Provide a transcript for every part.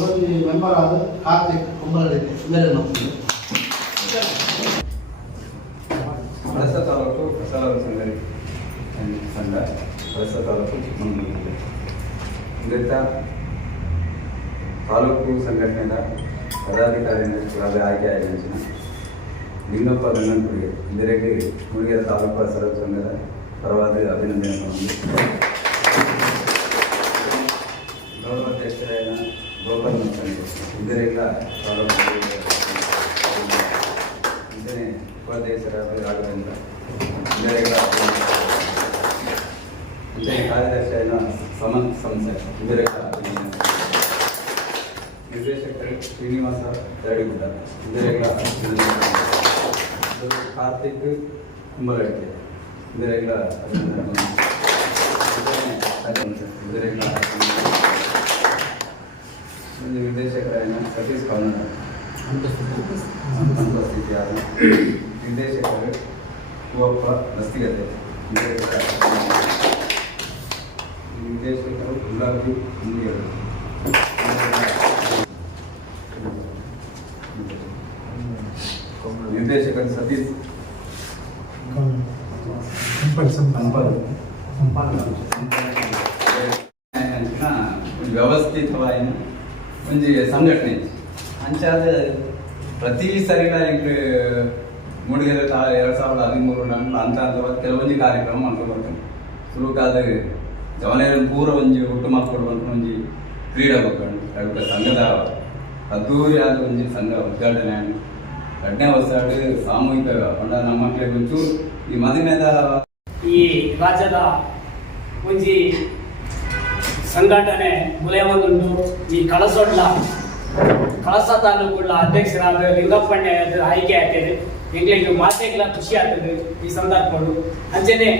Udupi member ಆದ ಕಾರ್ತಿಕ್ ಕುಂಬಲಡಿ ಮೇಲೆ ತಾಲೂಕು ಕಸಾಲ ಸಂಘ ಸಂಘ ಕಳಸ ತಾಲೂಕು ಚಿಕ್ಕಮಗಳೂರು ಇದರಿಂದ ತಾಲೂಕು ಸಂಘಟನೆಯ ಪದಾಧಿಕಾರಿಗಳಾದ ಆಯ್ಕೆ ಆಯೋಜನ ಲಿಂಗಪ್ಪ ಗಂಗನಪುರಿಗೆ ಇದರಲ್ಲಿ ಮುಡಿಗೆರೆ ತಾಲೂಕು ಸರಕು ಸಂಘದ ಪರವಾದ ಅಭಿನಂದನೆಯನ್ನು ಇದರಿಂದ ತಾಲೂಕು ಅಂತೆಯೇ ಉಪಾಧ್ಯಕ್ಷರಾದ ರಾಘವೇಂದ್ರ ಇದರಿಂದ ಅಂತೆಯೇ ಕಾರ್ಯದರ್ಶಿಯಾದ ಸಮಂತ್ ಸಂಸ್ಥೆ ಇದರಿಂದ ನಿರ್ದೇಶಕರು ಶ್ರೀನಿವಾಸ ತರಡಿಗುಡ್ಡ ಇದರಿಂದ ಕಾರ್ತಿಕ್ ಕುಂಬಳಕ್ಕೆ ಇದರಿಂದ ಇದರಿಂದ ನಿರ್ದೇಶಕರಾದ ಸತೀಶ್ ಕವನ ಅನುಪಸ್ಥಿತಿಯಾದ ನಿರ್ದೇಶಕರು ಶಿವಪ್ಪ ರಸ್ತಿಗತೆ ನಿರ್ದೇಶಕರು ಗುಲಾಬಿ ಮುಂದಿಯರು ನಿರ್ದೇಶಕರು ಸತೀಶ್ ಒಂದು ಸಂಘಟನೆ. ಅಂಚಾದ ಪ್ರತಿ ಸರಿ ಈಗ ಮೂಡಿಗೆರೆ ಎರಡು ಸಾವಿರದ ಹದಿಮೂರು ನಂತರ ಅಂತ ಅಂತ ಕೆಲವೊಂದು ಕಾರ್ಯಕ್ರಮ ಮಾಡ್ಕೊಬರ್ತೀನಿ ಬರ್ತೇನೆ ಸುಲುಕಾದ ಜವನೇರ ಪೂರ ಒಂಜಿ ಹುಟ್ಟು ಮಕ್ಕಳು ಬಂದು ಒಂಜಿ ಕ್ರೀಡಾ ಮಕ್ಕಳು ಅದಕ್ಕೆ ಸಂಘದ ಅದ್ದೂರಿಯಾದ ಒಂಜಿ ಸಂಘ ಉದ್ಘಾಟನೆ ಎರಡನೇ ವರ್ಷ ಸಾಮೂಹಿಕ ಹೊಂಡ ನಮ್ಮ ಮಕ್ಕಳಿಗೆ ಈ ಮದುವೆದ ಈ ರಾಜ್ಯದ ಒಂಜಿ ಸಂಘಟನೆ ಮುಲೆಯಮದುಂಡು ಈ ಕಳಸೊಡ್ಲ, ಕಳಸ ತಾಲೂಕುಗಳ ಅಧ್ಯಕ್ಷರಾದ ಲಿಂಗಪ್ಪಣ್ಣ ಆಯ್ಕೆ ಆಗ್ತದೆ. ಎಂಗ್ಲಿಗೆ ಮಾತೆಗಳ ಖುಷಿ ಆಗ್ತದೆ ಈ ಸಂದರ್ಭಗಳು ಅಂಚನೆ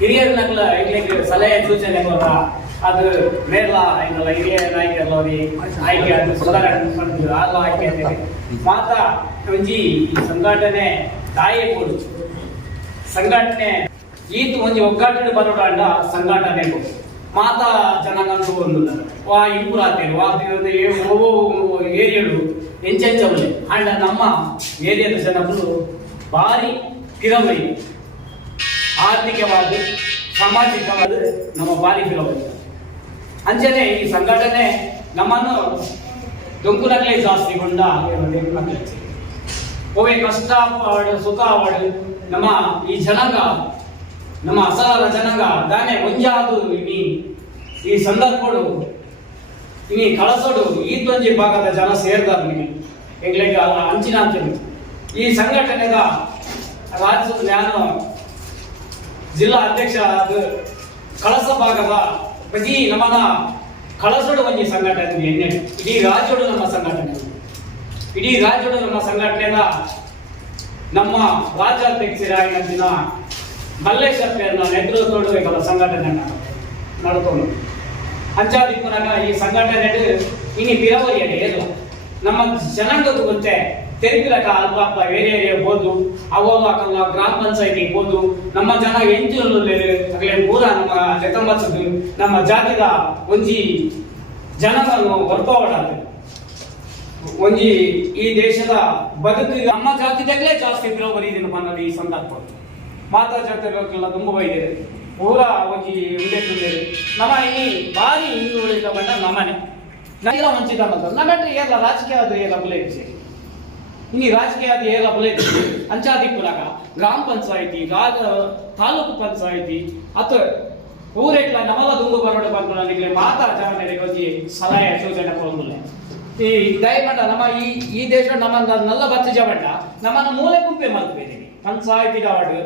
ಹಿರಿಯರ ನಗಲ ಎಂಗ್ಲಿಗೆ ಸಲಹೆ ಸೂಚನೆ ಕೊರ ಅದು ಮೇಲ ಎಂಗಲ್ಲ ಹಿರಿಯ ನಾಯಕರಲ್ಲಿ ಆಯ್ಕೆ ಅದು ಸುಧಾರಣೆ ಆಯ್ಕೆ ಆಗ್ತದೆ. ಮಾತ ಒಂಜಿ ಈ ಸಂಘಟನೆ ತಾಯಿ ಕೊಡು ಸಂಘಟನೆ ಈತು ಒಂಜಿ ಒಗ್ಗಟ್ಟು ಬರೋಣ ಸಂಘಟನೆ ಮಾತಾ ಜನಾಂಗಂತೂ ಒಂದು ವಾ ಇಂಪುರ ರಾತ್ರಿ ವಾ ಓ ಏರಿಯಡು ಎಂಚೆಂಚವಲೆ ಅಂಡ ನಮ್ಮ ಏರಿಯಾದ ಜನಗಳು ಭಾರಿ ಕಿರಮರಿ ಆರ್ಥಿಕವಾಗಿ ಸಾಮಾಜಿಕವಾಗಿ ನಮ್ಮ ಭಾರಿ ಕಿರಮರಿ ಅಂಚನೆ ಈ ಸಂಘಟನೆ ನಮ್ಮನ್ನು ದೊಂಕುನಲ್ಲೇ ಜಾಸ್ತಿ ಓವೆ ಕಷ್ಟ ಸುಖ ನಮ್ಮ ಈ ಜನಾಂಗ ನಮ್ಮ ಅಸಲ ಜನಾಂಗ ದಾನೆ ಒಂಜಾದು ಇನಿ ಈ ಸಂದರ್ಭಗಳು ಇನಿ ಕಳಸೋಡು ಈ ತೊಂಜಿ ಭಾಗದ ಜನ ಸೇರ್ದಾರ ನಿಮಗೆ ಎಂಗ್ಲಿಗೆ ಅಂಚಿನ ಅಂತೀನಿ ಈ ಸಂಘಟನೆದ ರಾಜ್ಯದ ನಾನು ಜಿಲ್ಲಾ ಅಧ್ಯಕ್ಷ ಕಳಸ ಭಾಗದ ಪ್ರತಿ ನಮ್ಮನ ಕಳಸೋಡು ಒಂಜಿ ಸಂಘಟನೆ ಎಣ್ಣೆ ಇಡೀ ರಾಜ್ಯೋಡು ನಮ್ಮ ಸಂಘಟನೆ. ಇಡೀ ರಾಜ್ಯದ ನಮ್ಮ ಸಂಘಟನೆದ ನಮ್ಮ ರಾಜ್ಯಾಧ್ಯಕ್ಷರಾಗಿನ ಮಲ್ಲೇಶ್ ಅಪ್ಪನ ನೇತೃತ್ವದ ಸಂಘಟನೆಯನ್ನು ನಡ್ಕೊಂಡು ಅಂಚಾದಿಪ್ಪನಾಗ ಈ ಸಂಘಟನೆ ಇನಿ ಬಿರವರಿಯಲ್ಲಿ ಇಲ್ಲ. ನಮ್ಮ ಜನಾಂಗದ ಮುಂಚೆ ತೆರಿಪಿಲಕ ಅಲ್ಪ ಬೇರೆ ಏರಿಯಾ ಹೋದು ಅವಲ್ಲ ಗ್ರಾಮ ಪಂಚಾಯತಿ ಹೋದು ನಮ್ಮ ಜನ ಎಂಟು ಅಗಲೇ ಪೂರ ನಮ್ಮ ಜತಂಬಸದು ನಮ್ಮ ಜಾತಿದ ಒಂಜಿ ಜನರನ್ನು ವರ್ಪಾವಡಾದ ಒಂಜಿ ಈ ದೇಶದ ಬದುಕು ನಮ್ಮ ಜಾತಿದಾಗಲೇ ಜಾಸ್ತಿ ಬಿರೋಬರಿ ಇದನ್ನು ಈ ಸಂದರ್ಭ ಮಾತಾ ಜಾತಿಗೆಲ್ಲ ತುಂಬ ಬೈದಿದೆ ಪೂರ ಉಲ್ಲೇಖ ಉಳ್ಳೇರು ನಮ್ಮ ಈ ಭಾರಿ ಹಿಂದುಳಿದ ಬಣ್ಣ ನಮ್ಮನೆ. ನಲ್ಲ ವಂಚಿತ ಬಂದ ನಮ್ಮಟ್ರೆ ಏರ್ಲ ರಾಜಕೀಯ ಆದ್ರೆ ಏರ್ಲ ಬುಲೇಸಿ ಇನಿ ರಾಜಕೀಯ ಆದ್ರೆ ಏರ್ಲ ಬುಲೇಸಿ ಅಂಚಾದಿಪ್ಪುಲಕ ಗ್ರಾಮ ಪಂಚಾಯಿತಿ ರಾಜ ತಾಲೂಕು ಪಂಚಾಯಿತಿ ಅತ ಊರೇಟ್ಲ ನಮಲ ದುಂಗು ಬರೋಡ ಮಾತಾ ಜಾಗರಿಗೆ ಹೋಗಿ ಸಲಹೆ ಸೂಚನೆ ಕೊಡೋದಿಲ್ಲ ಈ ದಯಮಾಡ ನಮ್ಮ ಈ ಈ ದೇಶ ನಮ್ಮ ನಲ್ಲ ಬಚ್ಚ ಜಮಂಡ ನಮ್ಮನ್ನ ಮೂಲೆ ಗುಂಪೆ ಮಲ್ಪೇನೆ ಪಂಚಾಯತಿ ಗಾವಡ್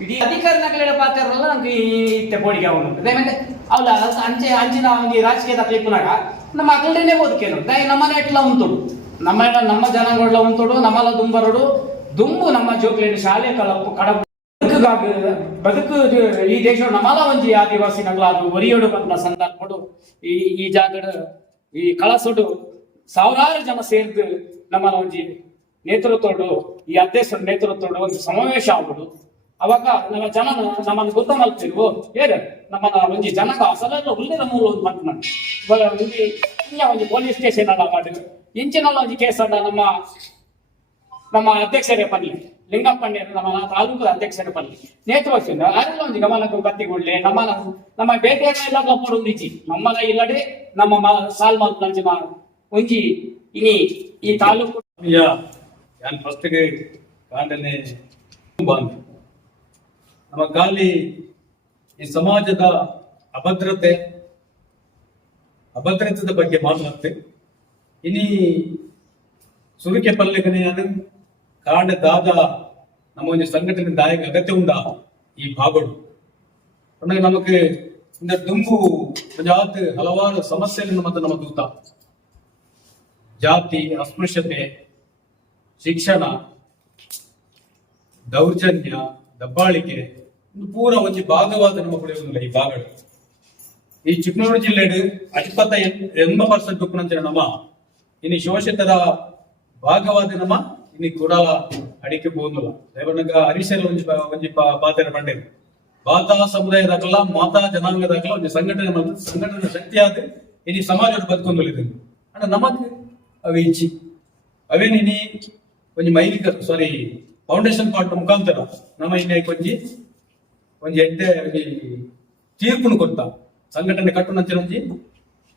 ಇಡೀ ಅಧಿಕಾರಿಗಳ ಪಾತ್ರರಲ್ಲ ನಮ್ಗೆ ಇತ್ತೆ ಬೋಡಿಗೆ ಅವನು ದಯಮಾಡಿ ಅವಳ ಅಂಚೆ ಅಂಚಿನ ಒಂದು ರಾಜಕೀಯದ ಕ್ಲಿಪ್ನಾಗ ನಮ್ಮ ಮಗಳೇನೆ ಬದುಕೇನು ನಮ್ಮ ನಮ್ಮನೆ ಎಟ್ಲ ಉಂತುಡು ನಮ್ಮ ನಮ್ಮ ಜನಾಂಗಗಳ ಉಂಟುಡು ನಮ್ಮಲ್ಲ ದುಂಬರಡು ದುಂಬು ನಮ್ಮ ಜೋಕ್ಲೇನು ಶಾಲೆ ಕಲಪು, ಕಡಬು ಬದುಕು ಈ ದೇಶ ನಮ್ಮಲ್ಲ ಒಂಜಿ ಆದಿವಾಸಿ ನಗಲ ಅದು ಒರಿಯೋಡು ಬಂದ ಸಂದರ್ಭಡು, ಈ ಈ ಜಾಗಡ ಈ ಕಳಸೊಡು ಸಾವಿರಾರು ಜನ ಸೇರ್ದು ನಮ್ಮಲ ಒಂಜಿ ನೇತೃತ್ವಡು, ಈ ಅಧ್ಯಕ್ಷರ ನೇತೃತ್ವಡು ಒಂದು ಸಮಾವೇಶ ಆಗುದು ಅವಾಗ ನಮ್ಮ ಜನ ನಮ್ಮನ್ನು ಗೊತ್ತ ಮಲ್ತಿರು ಏರು ನಮ್ಮನ್ನ ಒಂಜಿ ಜನಕ ಅಸಲೆಲ್ಲ ಉಳ್ಳಿದ ಮೂಲ ಒಂದು ಮಂತ್ ನಾನು ಇವಾಗ ಇಲ್ಲಿ ಇನ್ನ ಒಂದು ಪೊಲೀಸ್ ಸ್ಟೇಷನ್ ಅಲ್ಲ ಮಾಡಿದ್ರು ಇಂಚಿನಲ್ಲ ಒಂದು ಕೇಸ್ ಅಲ್ಲ ನಮ್ಮ ನಮ್ಮ ಅಧ್ಯಕ್ಷರೇ ಪಲ್ಲಿ ಲಿಂಗಪ್ಪಣ್ಣ ನಮ್ಮ ತಾಲೂಕು ಅಧ್ಯಕ್ಷರ ಪಲ್ಲಿ ನೇತೃತ್ವದಿಂದ ಅದೆಲ್ಲ ಒಂದು ಗಮನಕ್ಕೆ ಬತ್ತಿಗೊಳ್ಳಿ ನಮ್ಮ ನಮ್ಮ ಬೇಟೆಯಲ್ಲ ಒಬ್ಬರು ಒಂದಿಚ್ಚಿ ನಮ್ಮನ ಇಲ್ಲಡೆ ನಮ್ಮ ಮ- ಸಾಲ್ಮಲ್ ನಂಚಿನ ಒಂಜಿ ಇನಿ ಈ ತಾಲೂಕು. ಫಸ್ಟ್ಗೆ ಕಾಂಡನೆ ಬಾಂಧ್ ನಮ್ಮ ಖಾಲಿ ಈ ಸಮಾಜದ ಅಭದ್ರತೆ, ಅಭದ್ರತೆದ ಬಗ್ಗೆ ಮಾತನಾಡ್ತೆ. ಇನಿ ಸುರುಕೆ ಪಲ್ಲೆಗನೆಯಾದ ಕಾಂಡ ದಾದ ನಮ್ಮ ಒಂದು ಸಂಘಟನೆ ದಾಯಕ ಅಗತ್ಯ ಉಂಡ ಈ ಭಾಗಗಳು ನಮಗೆ ಇಂದ ದುಂಬು ಜಾತ್ ಹಲವಾರು ಸಮಸ್ಯೆಗಳನ್ನು ಮತ್ತೆ ನಮ್ಮ ದೂತ. ಜಾತಿ, ಅಸ್ಪೃಶ್ಯತೆ, ಶಿಕ್ಷಣ, ದೌರ್ಜನ್ಯ, ದಬ್ಬಾಳಿಕೆ ಪೂರ ಒಂಜಿ ಭಾಗವಾದ ನಮ್ಮ ಕುಡಿಯುವುದಿಲ್ಲ ಈ ಭಾಗಗಳು ಈ ಚಿಕ್ಕಮಗಳೂರು ಜಿಲ್ಲೆಡ್ ಅಜ್ಪತ್ತ ಎಂಬ ಪರ್ಸೆಂಟ್ ಉಪ್ಪುನಂಚಿನ ನಮ್ಮ ಇನ್ನು ಶೋಷಿತರ ಭಾಗವಾದ ನಮ್ಮ ಇನ್ನು ಕುಡಾಲ ಅಡಿಕೆ ಬೋಂದುಲ ದೇವನಗ ಹರಿಶರ ಒಂಜಿ ಬ- ಒಂಜಿ ಪಾ- ಪಾತೆರ ಪಂಡೆ ಬಾತಾ ಸಮುದಾಯದಾಗಲ ಮಾತಾ ಜನಾಂಗದಾಗಲ ಒಂದು ಸಂಘಟನೆ ಮತ್ತು ಸಂಘಟನೆ ಶಕ್ತಿ ಆದ ಇನಿ ಸಮಾಜದ ಬದುಕೊಂದು ಅಣ್ಣ ನಮಕ್ ಅವೆ ಇಚ್ಚಿ ಅವೇನಿನಿ ಒಂಜಿ ಮೈಲಿಕ ಸಾರಿ ಫೌಂಡೇಶನ್ ಪಾರ್ಟ್ ಮುಖಾಂತರ ನಮ್ಮ ಇನ್ನೇ ಒಂಜಿ ಒಂಜಿ ತೀರ್ಪುನು ಕೊಡ್ತ ಸಂಘಟನೆ ಕಟ್ಟುನಂಚಿನ ಒಂಜಿ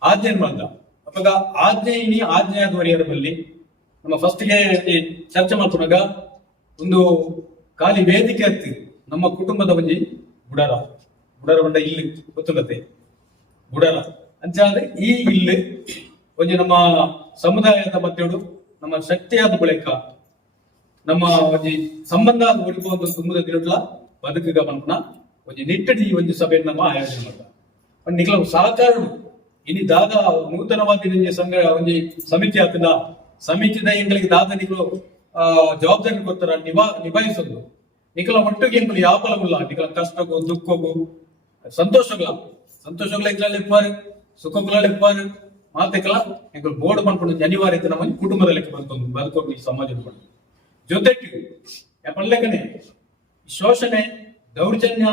ಆಜ್ಞೆನ್ ಮಾಡ್ದ. ಅವಾಗ ಆಜ್ಞೆಯಿನಿ ಆಜ್ಞೆಯ ದೊರೆಯರ ಬಲ್ಲಿ ನಮ್ಮ ಫಸ್ಟ್ಗೆ ಚರ್ಚೆ ಮಾಡ್ಕೊಂಡಾಗ ಒಂದು ಖಾಲಿ ವೇದಿಕೆ ಹತ್ತಿ ನಮ್ಮ ಕುಟುಂಬದ ಒಂಜಿ ಬುಡರ ಬುಡರ ಬಂಡ ಇಲ್ಲಿ ಗೊತ್ತಿಲ್ಲತೆ ಬುಡರ ಅಂಚಾದ್ರೆ ಈ ಇಲ್ಲಿ ಒಂಜಿ ನಮ್ಮ ಸಮುದಾಯದ ಮಧ್ಯಡು ನಮ್ಮ ಶಕ್ತಿಯಾದ ಬಳಿಕ ನಮ್ಮ ಒಂಜಿ ಸಂಬಂಧ ತುಂಬದ ದಿನಟ್ಲ ಬದುಕುಗ ಬಂಪನ ಒಂಜಿ ನಿಟ್ಟಡಿ ಒಂಜಿ ಸಭೆಯನ್ನು ನಮ್ಮ ಆಯೋಜನೆ ಮಾಡ್ದ ಒಂದು ನಿಖಲ ಸಹಕಾರ ಇನಿ ದಾದ ನೂತನವಾದ ಒಂಜಿ ಸಂಘ ಒಂಜಿ ಸಮಿತಿ ಆತನ ಸಮಿತಿದ ಎಂಗಳಿಗೆ ದಾದ ನಿಗಳು ಆ ಜವಾಬ್ದಾರಿ ಕೊಡ್ತಾರ ನಿಭಾ ನಿಭಾಯಿಸೋದು ನಿಖಲ ಒಟ್ಟಿಗೆ ಎಂಗಳು ಯಾಪಲಗುಲ್ಲ ನಿಖಲ ಕಷ್ಟಗೂ ದುಃಖಗೂ ಸಂತೋಷಗಳ ಸಂತೋಷಗಳ ಇದ್ರಲ್ಲಿ ಇಪ್ಪಾರು ಸುಖಗಳಲ್ಲಿ ಇಪ್ಪಾರು ಮಾತೆಕಲ ಎಂಗಳು ಬೋರ್ಡ್ ಮಾಡ್ಕೊಂಡು ಅನಿವಾರ್ಯತೆ ನಮ್ಮ ಕುಟುಂಬದ ಲೆಕ್ಕ ಬದುಕೊಂಡು ಬದುಕೊಂಡು ಈ ಸಮಾಜದ ಬಂದು ಜೊತೆಗೆ ಪಲ್ಲೆಗನೆ ಶೋಷಣೆ, ದೌರ್ಜನ್ಯ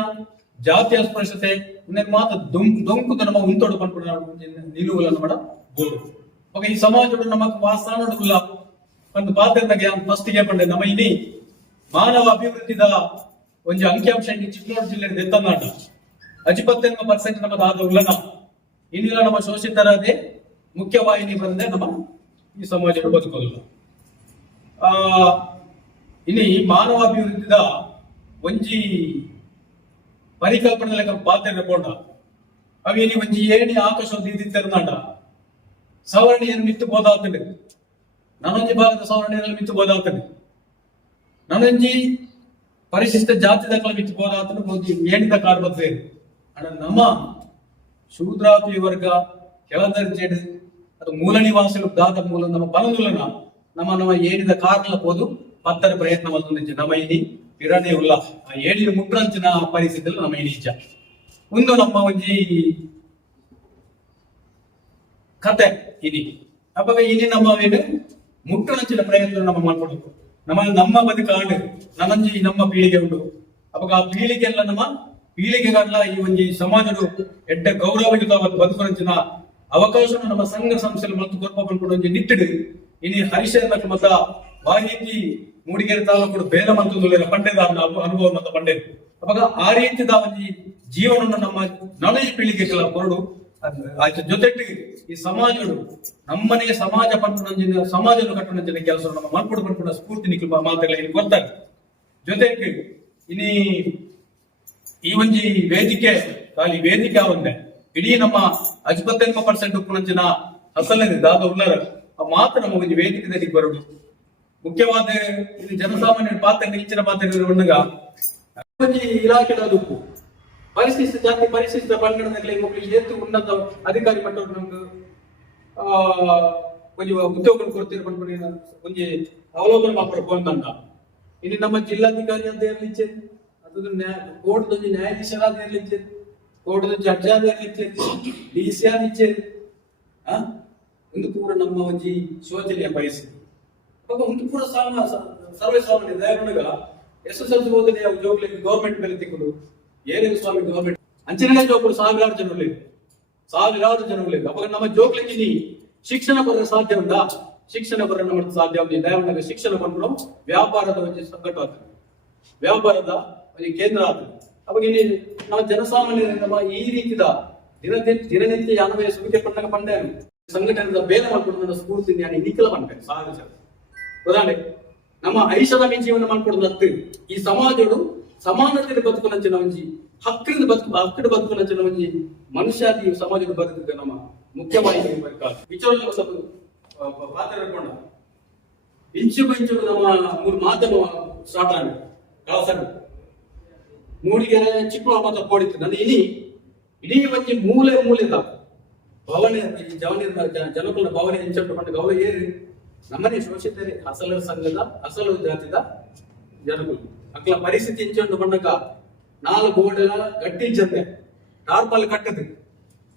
ಜಾತಿ ಅಸ್ಪೃಶ್ಯತೆ ಇನ್ನೇನು ಮಾತ ದೊಂಕು ದೊಂಕು ನಮ್ಮ ಉಂಟೋಡು ಪಂಪುನ ನಿಲುವುಗಳನ್ನು ಮಾಡ ಬೋರ್ಡು ಅವಾಗ ಈ ಸಮಾಜದ ನಮಕ್ ವಾಸಾನಡುಲ್ಲ ಒಂದು ಪಾತ್ರದಾಗೆ ಫಸ್ಟಿಗೆ ಪಂಡೆ ನಮ್ಮ ಇನಿ ಮಾನವ ಅಭಿವೃದ್ಧಿದ ಒಂದು ಅಂಕಿಅಂಶ ಚಿಕ್ಕಮಗಳೂರು ಜಿಲ್ಲೆ ದೆತ್ತನಾಟ ಅಜಿಪತ್ತೆಂಬ ಪರ್ಸೆಂಟ್ ನಮ್ಮ ಆದ ಉಲ್ಲನ. ಇನ್ನಿಲ್ಲ ನಮ್ಮ ಮುಖ್ಯ ಮುಖ್ಯವಾಹಿನಿ ಬಂದೆ ನಮ್ಮ ಈ ಸಮಾಜ ಬದುಕೋದಿಲ್ಲ ಆ, ಇನ್ನು ಮಾನವ ಅಭಿವೃದ್ಧಿದ ಒಂಜಿ ಪರಿಕಲ್ಪನೆ ಲೆಕ್ಕ ಪಾತ್ರ ಕೊಂಡ ಅವೇನಿ ಒಂಜಿ ಏಣಿ ಆಕಾಶ ದಿದ್ದಿರ್ನಾಂಡ ಸವರ್ಣಿಯನ್ನು ಮಿತ್ತು ಬೋದಾತಂಡೆ ನನೊಂಜಿ ಭಾಗದ ಸವರ್ಣಿಯಲ್ಲಿ ಮಿತ್ತು ಬೋದಾತಂಡೆ ನನೊಂಜಿ ಪರಿಶಿಷ್ಟ ಜಾತಿ ದಾಖಲ ಮಿತ್ತು ಬೋದಾತಂಡು ಒಂಜಿ ಏಣಿದ ಕಾರ್ಬದ್ದೆ ಅಣ್ಣ ನಮ್ಮ ಶೂದ್ರಾಪಿ ವರ್ಗ ಕೆಳದರ್ಜೆಡ್ ಅದು ಮೂಲ ನಿವಾಸಿಗಳು ದಾದ ಮೂಲ ನಮ್ಮ ಪನದುಲನ ನಮ್ಮ ನಮ್ಮ ಏನಿದ ಕಾರ್ಲ ಹೋದು ಪತ್ತರ ಪ್ರಯತ್ನ ಮಲ್ತೊಂದಿಜ್ಜೆ ನಮ್ಮ ಇನಿ ಪಿರಣೆ ಉಲ್ಲ, ಆ ಏಡಿನ ಮುಟ್ಟಂಚಿನ ಪರಿಸ್ಥಿತಿಯಲ್ಲಿ ನಮ್ಮ ನಿಜ. ಒಂದು ನಮ್ಮ ಒಂಜಿ ಕತೆ ಇನಿ. ಅವಾಗ ಇನಿ ನಮ್ಮ ಏನು ಮುಟ್ಟಂಚಿನ ಪ್ರಯತ್ನ ನಮ್ಮ ಮಾಡ್ಕೊಂಡು ನಮ್ಮ ನಮ್ಮ ಬದುಕಾಂಡ್ ನನ್ನಂಜಿ ನಮ್ಮ ಪೀಳಿಗೆ ಉಂಟು. ಅವಾಗ ಆ ಪೀಳಿಗೆ ಎಲ್ಲ ನಮ್ಮ ಪೀಳಿಗೆಗಲ್ಲ ಈ ಒಂಜಿ ಸಮಾಜದ ಎಡ್ಡ ಗೌರವಯುತ ಬದುಕುವಂಚಿನ ಅವಕಾಶ ನಮ್ಮ ಸಂಘ ಸಂಸ್ಥೆಯಲ್ಲಿ ಮತ್ತು ಕೊರ್ಪ ಪಂಡ್ಕೊಂಡು ಒಂಜಿ ನಿಟ್ಟಿಡು. ಇನಿ ಹರಿಶನ ಮತ ಬಾಹಿತಿ ಮೂಡಿಗೆರೆ ತಾಲೂಕು ಬೇರೆ ಮಂತಂದು ಪಂಡೆದ ಅನುಭವ ಮತ್ತು ಪಂಡೆ ಅವಾಗ ಆ ರೀತಿದ ಒಂಜಿ ಜೀವನವನ್ನು ನಮ್ಮ ನಾಲೆಜ್ ಪೀಳಿಗೆಗಳ ಆಯ್ತು, ಜೊತೆಗೆ ಈ ಸಮಾಜ ನಮ್ಮನೆಯ ಸಮಾಜ ಪಟ್ಟಣ ಸಮಾಜವನ್ನು ಕಟ್ಟಣ ಕೆಲಸ ನಮ್ಮ ಮಲ್ಪಡು ಪಡ್ಕೊಂಡ ಸ್ಫೂರ್ತಿ ನಿಖಿಲ್ ಮಾತುಗಳ ಇಲ್ಲಿ ಗೊತ್ತಾಗ ಜೊತೆಗೆ ಇನಿ ಈ ಒಂಜಿ ವೇದಿಕೆ, ಖಾಲಿ ವೇದಿಕೆ ಆವಂದೆ ಇಡೀ ನಮ್ಮ ಅಜ್ಪತ್ತೆಂಬ ಪರ್ಸೆಂಟ್ ಉಪ್ಪುನಂಚಿನ ಅಸಲನೆ ದಾದ ಆ ಮಾತು ನಮ್ಮ ಒಂದು ವೇದಿಕೆದಲ್ಲಿ ಬರುದು ಮುಖ್ಯವಾದ ಜನಸಾಮಾನ್ಯರ ಪಾತ್ರ ಹೆಚ್ಚಿನ ಪಾತ್ರ ಒಂಜಿ ಇಲಾಖೆದ ಉಪ್ಪು ಪರಿಶಿಷ್ಟ ಜಾತಿ, ಪರಿಶಿಷ್ಟ ಪಂಗಡದಲ್ಲಿ ಮಕ್ಕಳಿಗೆ ಏತು ಉನ್ನತ ಅಧಿಕಾರಿ ಮಟ್ಟವರು ನಮ್ಗೆ ಒಂಜಿ ಉದ್ಯೋಗ ಕೊಡ್ತೀರಿ ಪಂಡ್ಕೊಂಡು ಒಂಜಿ ಅವಲೋಕನ ಮಾತ್ರ ಬಂದಂತ ಇನ್ನು ನಮ್ಮ ಜಿಲ್ಲಾಧಿಕಾರಿ ಅಂತ ಇರ್ಲಿಚ್ಚೆ ಅದು ಕೋರ್ಟ್ ನ್ಯಾಯಾಧೀಶರಾದ ಇರ್ಲಿಚ್ಚೆ ಕೋರ್ಟ್ ಜಡ್ಜ್ ಆದ ಇರ್ಲಿಚ್ಚೆ ಡಿ ಸಿ ಆದ ಇಚ್ಛೆ ಆ? ಒಂದು ಪೂರ ನಮ್ಮ ಒಂಜಿ ಶೋಚನೀಯ ಪರಿಸ್ಥಿತಿ ఒక ఉంటు ಪೂರ ಸಾಮ ಸರ್ವೇ ಸಾಮಾನ್ಯ ದಯಗೊಂಡಗ ಎಸ್ ಎಸ್ ಎಲ್ ಸಿ ಓದಿನ ಜೋಗ್ಲಿಗೆ ಗೌರ್ಮೆಂಟ್ ಬೆಲೆ ತಿಕ್ಕುದು ಏನೇನು ಸ್ವಾಮಿ ಗೌರ್ಮೆಂಟ್ ಅಂಚನೆಗೆ ಜೋಕುಡು ಸಾವಿರಾರು ಜನರು లేదు ಸಾವಿರಾರು ಜನರು లేదు ಅವಾಗ ನಮ್ಮ ಜೋಗ್ಲಿಗೆ ನೀ ಶಿಕ್ಷಣ ಬರಲು ಸಾಧ್ಯ ಉಂಟಾ ಶಿಕ್ಷಣ ಬರಲು ನಮ್ಮ ಸಾಧ್ಯ ಉಂಟು ದಯಗೊಂಡಾಗ ಶಿಕ್ಷಣ ಬಂದ್ರು ವ್ಯಾಪಾರದ ಒಂದು ಸಂಕಟ ಆಗ್ತದೆ ವ್ಯಾಪಾರದ ಒಂದು ಕೇಂದ್ರ ಆಗ್ತದೆ ಅವಾಗ ಇಲ್ಲಿ ನಾವು ಜನಸಾಮಾನ್ಯರ ನಮ್ಮ ಈ ರೀತಿದ ದಿನ ದಿನನಿತ್ಯ ಅನ್ವಯ ಸುವಿಕೆ ಪಂಡಗ ಪಂಡೆ ಸಂಘಟನೆದ ಬೇರೆ ಮಾಡ್ಕೊಂಡು ನನ್ನ ಸ್ಫೂರ್ತಿ ನಾನು ನಿಖಿಲ ಪಂಡೆ ಸಾಗರ ಉದಾಹರಣೆ ನಮ್ಮ ಐಷದ ಮೀ ಜೀವನ ಮಾಡ್ಕೊಡೋದು ಹತ್ತು ಈ ಸಮಾಜಡು ಸಮಾನತೆ ಬದುಕುನಂಚಿನ ಒಂಜಿ ಹಕ್ಕಿಂದ ಬದುಕು ಹಕ್ಕದ ಬದುಕುನಂಚಿನ ಒಂಜಿ ಮನುಷ್ಯಾದಿ ಸಮಾಜದ ಬದುಕಿಗೆ ನಮ್ಮ ಮುಖ್ಯವಾಗಿ ವಿಚಾರ ಸ್ವಲ್ಪ ಆ, ಪಾತ್ರ ಹಿಡ್ಕೊಂಡ ಇಂಚು ಇಂಚು ನಮ್ಮ ಮೂರು ಮಾತನ್ನು ಸ್ಟಾರ್ಟ್ ಆಗಿ ಕಳಸಂಡು ಮೂಡಿಗೆರೆ ಚಿಕ್ಕ ಮಾತ್ರ ಕೋಡಿತ್ತು ನನ್ನ ಇನಿ ಇಡೀ ಒಂಜಿ ಮೂಲೆ ಮೂಲೆದ ಭವನೆ ಈ ಜವನಿ ಜನಕುಲ ಭವನೆ ಇಂಚಟ್ಟು ಬಂದ ಗೌಲ ಏರಿ ನಮ್ಮನೆ ಶೋಷಿತರೆ ಅಸಲ ಸಂಘದ ಅಸಲು ಜಾತಿದ ಜನಕುಲು ಅಕ್ಲ ಪರಿಸ್ಥಿತಿ ಇಂಚಂಡು ಬಂಡಕ ನಾಲ್ಕು ಗೋಡೆಲ ಗಟ್ಟಿ ಜಂದೆ ಟಾರ್ಪಲ್ ಕಟ್ಟದು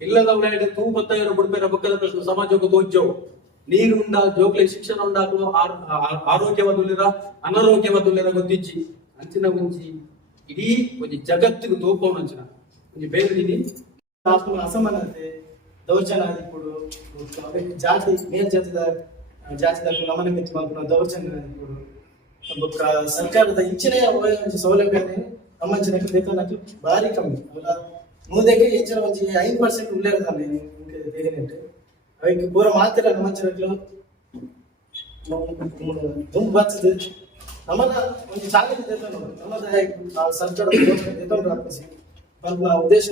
ಇಲ್ಲದವರ ತೂ ಬತ್ತಾಯಿರ ಬುಡ್ಬೇರ ಬಕ್ಕದ ಪ್ರಶ್ನೆ ಸಮಾಜಕ್ಕೆ ತೋಜವು ನೀರು ಉಂಡ ಜೋಕ್ಲೆ ಶಿಕ್ಷಣ ಉಂಡಾಕಲು ಆರೋಗ್ಯವಾದುಲ್ಲಿರ ಅನಾರೋಗ್ಯವಾದುಲ್ಲಿರ ಗೊತ್ತಿಜ್ಜಿ ಅಂಚಿನ ಒಂಜಿ ಇಡೀ ಒಂಜಿ ಜಗತ್ತಿಗೆ ತೋಪವನು ಅಂಚಿನ ಒಂಜಿ ಬೇರೆ ನೀನಿ ಆತ್ಮ ಅಸಮಾನತೆ ದೌರ್ಜನ್ಯ ಆದಿಪ್ಪುಡು ಅವಕ್ಕೆ ಜಾತಿ ಮೇಲ್ ಜಾತಿದ ನಮನ ಮಿತಿ ಮಾಡ್ಕೊಂಡು ದೌರ್ಜನ್ಯ ಆದಿಪ್ಪುಡು ಬೊಕ್ಕ ಸರ್ಕಾರದ ಹೆಚ್ಚಿನ ಒಂಜಿ ನಮ್ಮ ಜನಕ್ಕೆ ಬೇಕಾದ ಭಾರಿ ಕಮ್ಮಿ. ಅವರ ಮುಂದಕ್ಕೆ ಹೆಚ್ಚಿನ ಒಂಜಿ ಐದು ಪರ್ಸೆಂಟ್ ಉಳ್ಳೇರದಾನೆ ತೆಗೆನೆಂಟು ಅವಕ್ಕೆ ಪೂರ ಮಾತಿರ ನಮ್ಮಂಚಿನಕ್ಲು ತುಂಬ ಬರ್ತದೆ ನಮ್ಮದ ಒಂದು ಚಾಲೆಂಜ್ ದೇತನು ನಮ್ಮದ ನಾವು ಸರ್ಕಾರ ದೇತನು ಹಾಕಿಸಿ ನಮ್ಮ ಉದ್ದೇಶ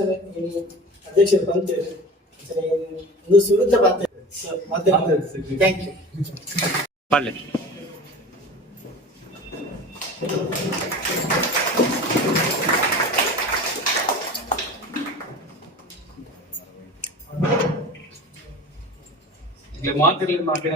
ಅಧ್ಯಕ್ಷರು ಬಂತೇವೆ ಒಂದು ಸುರುತ್ತ ಬರ್ತೇವೆ ಥ್ಯಾಂಕ್ ಯು ಈಗಲೇ ಮಾತಿರ್ಲಿ ಮಾತಿನ